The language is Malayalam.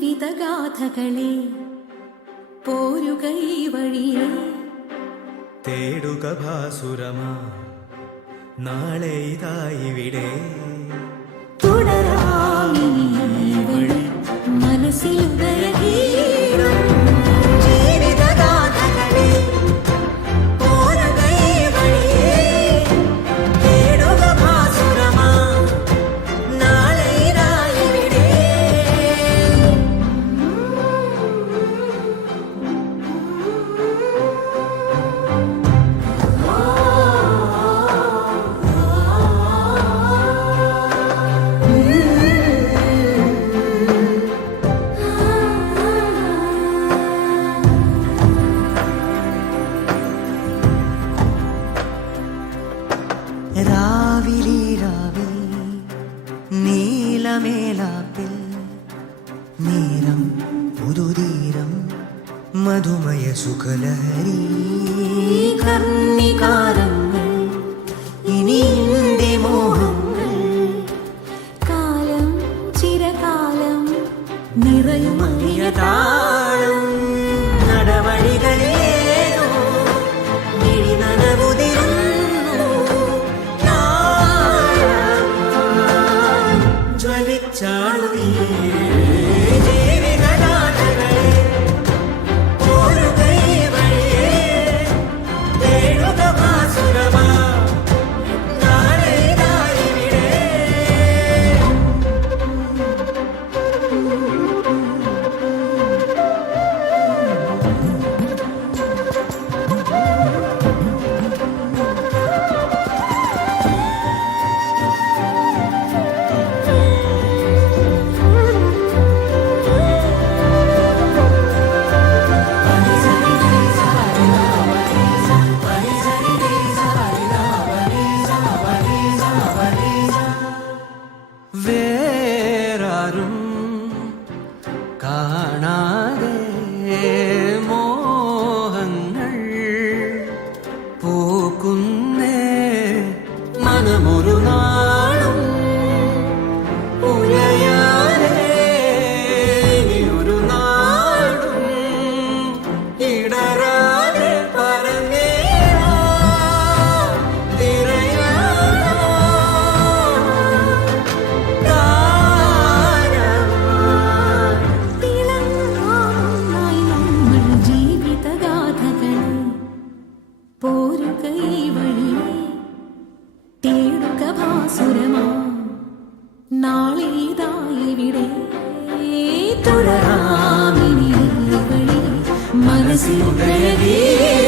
ജീവിതഗാഥകളെ പോരുക ഈ വഴിയെ തേടുക ഭാസുരമാ നാളെ ഇതായിവിടെ തുടരാമി വഴി മനസ്സിലുദയഗീതം രാവിലീരാവിൽ നീലമേലാപ്പിൽ നേരം പുതുതീരം മധുമയ സുഖലഹരി കർണികാരങ്ങൾ ഇനി എന്റെ മോഹങ്ങൾ കാലം ചിരകാലം നിറയുമറിയതാളം നടവഴികളേതോ നനവുതിരും വേറാരും കാണാതെ മോഹങ്ങൾ പൂക്കുന്നേ മനമൊരു നാളും ഉലയാതെ ഒരു നാടും ഇടരാതെ പറഞ്ഞേ പോരുക ഈ വഴിയെ തേടുക ഭാസുരമാ നാളെ ഇതായിവിടെ തുടരാമിനി വഴി മനസ്സിലുദയഗീതം